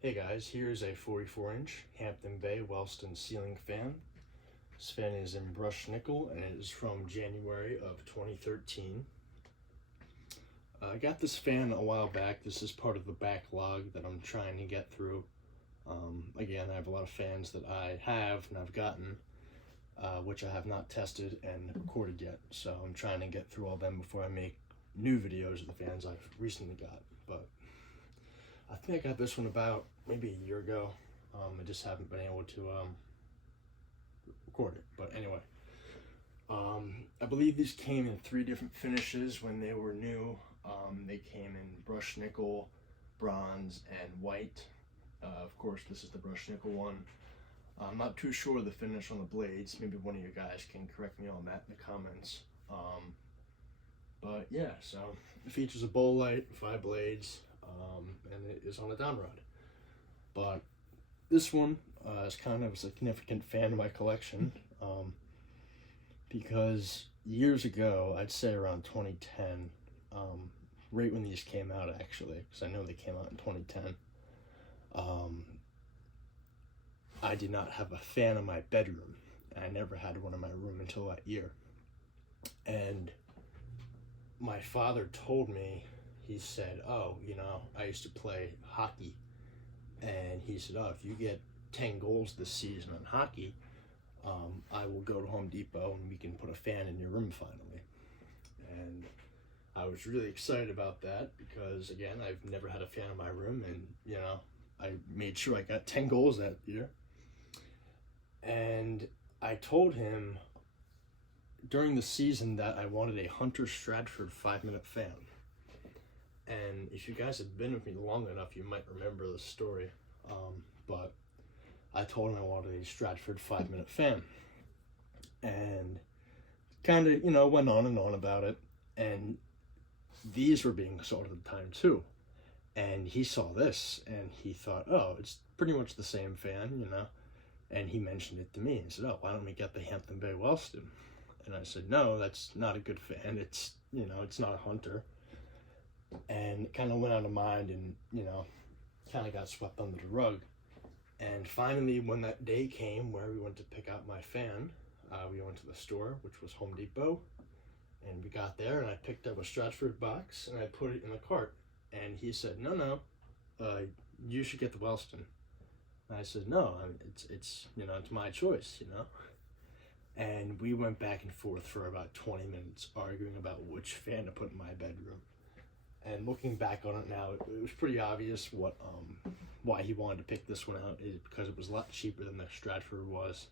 Hey guys, here's a 44-inch Hampton Bay Welston ceiling fan. This fan is in brushed nickel and it is from January of 2013. I got this fan a while back. This is part of the backlog that I'm trying to get through. Again, I have a lot of fans that I have and I've gotten, which I have not tested and recorded yet. So I'm trying to get through all them before I make new videos of the fans I've recently got. But I think I got this one about maybe a year ago. I just haven't been able to record it. But anyway, I believe these came in 3 different finishes when they were new. They came in brushed nickel, bronze, and white. Of course, this is the brushed nickel one. I'm not too sure of the finish on the blades. Maybe one of you guys can correct me on that in the comments. But yeah, so it features a bowl light, 5 blades, and it is on a down rod. But this one is kind of a significant fan of my collection, because years ago, I'd say around 2010, right when these came out actually, because I know they came out in 2010, I did not have a fan in my bedroom. I never had one in my room until that year. And my father told me, he said, oh, I used to play hockey. And he said, oh, if you get 10 goals this season on hockey, I will go to Home Depot and we can put a fan in your room finally. And I was really excited about that because, again, I've never had a fan in my room, and, I made sure I got 10 goals that year. And I told him during the season that I wanted a Hunter Stratford 5-minute fan. And if you guys have been with me long enough, you might remember the story. But I told him I wanted a Stratford 5-minute fan. And kind of, went on and on about it. And these were being sold at the time too. And he saw this and he thought, oh, it's pretty much the same fan, And he mentioned it to me and said, oh, why don't we get the Hampton Bay Welston? And I said, no, that's not a good fan. It's, it's not a Hunter. And it kind of went out of mind and, kind of got swept under the rug. And finally, when that day came where we went to pick out my fan, we went to the store, which was Home Depot. And we got there and I picked up a Stratford box and I put it in the cart. And he said, no, you should get the Welston. And I said, no, it's my choice, And we went back and forth for about 20 minutes arguing about which fan to put in my bedroom. And looking back on it now, it was pretty obvious why he wanted to pick this one out, is because it was a lot cheaper than the Stratford was.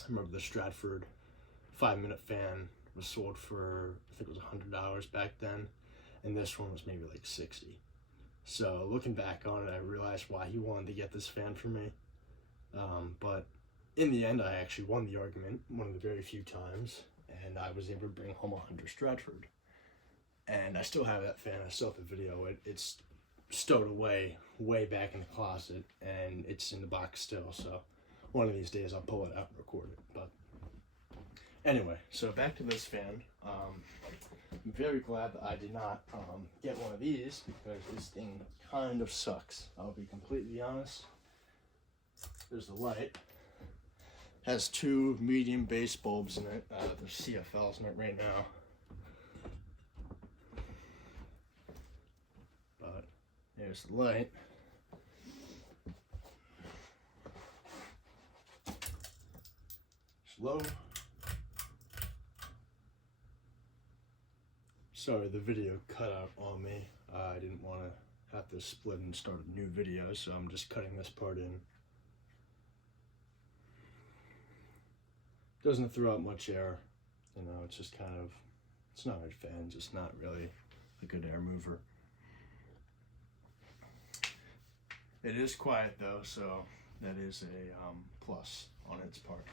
I remember the Stratford 5-minute fan was sold for, I think it was $100 back then, and this one was maybe like $60. So looking back on it, I realized why he wanted to get this fan for me. But in the end, I actually won the argument one of the very few times, and I was able to bring home a Hunter Stratford. And I still have that fan. I still have the video. It's stowed away way back in the closet, and it's in the box still. So one of these days I'll pull it out and record it. But anyway, so back to this fan. I'm very glad that I did not get one of these because this thing kind of sucks. I'll be completely honest. There's the light. Has 2 medium base bulbs in it. There's CFLs in it right now. But there's the light. It's low. Sorry, the video cut out on me. I didn't want to have to split and start a new video, so I'm just cutting this part in. Doesn't throw out much air, it's just kind of, it's not a fan, just not really a good air mover. It is quiet though, so that is a plus on its part.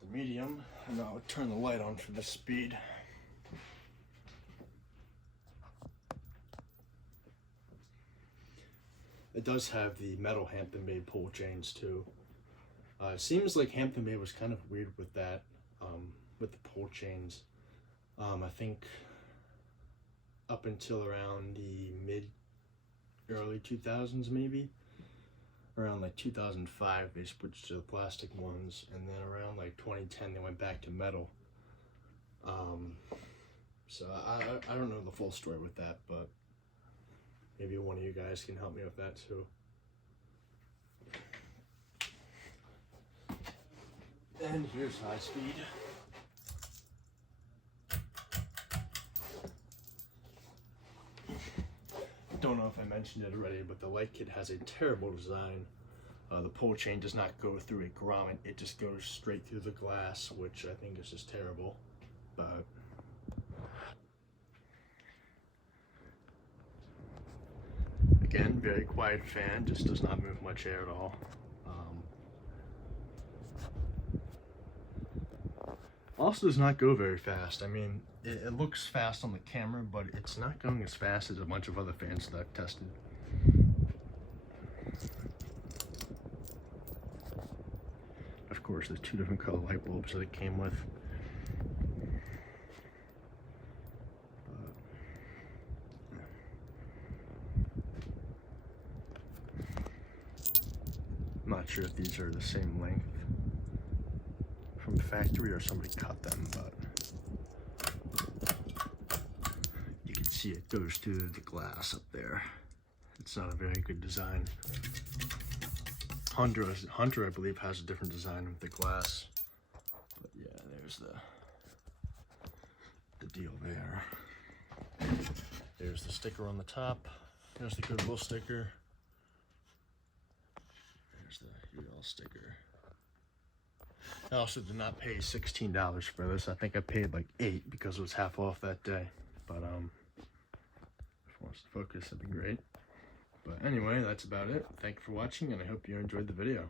The medium, and I'll turn the light on for the speed. It does have the metal Hampton Bay pull chains too. It seems like Hampton Bay was kind of weird with that with the pull chains. I think up until around the early 2000s, maybe around like 2005 they switched to the plastic ones, and then around like 2010 they went back to metal. So I don't know the full story with that, but maybe one of you guys can help me with that too. And here's high speed. Don't know if I mentioned it already, but the light kit has a terrible design. The pull chain does not go through a grommet, it just goes straight through the glass, which I think is just terrible. But again, very quiet fan, just does not move much air at all. Also does not go very fast. I mean, it looks fast on the camera, but it's not going as fast as a bunch of other fans that I've tested. Of course, there's two different color light bulbs that it came with. I'm not sure if these are the same length from the factory or somebody cut them, but you can see it goes through the glass up there. It's not a very good design. Hunter, I believe, has a different design with the glass, but yeah, there's the deal there. There's the sticker on the top. There's the Goodwill sticker. There's the UL sticker. I also did not pay $16 for this. I think I paid like $8 because it was half off that day. But if it wants to focus, that'd be great. But anyway, that's about it. Thank you for watching, and I hope you enjoyed the video.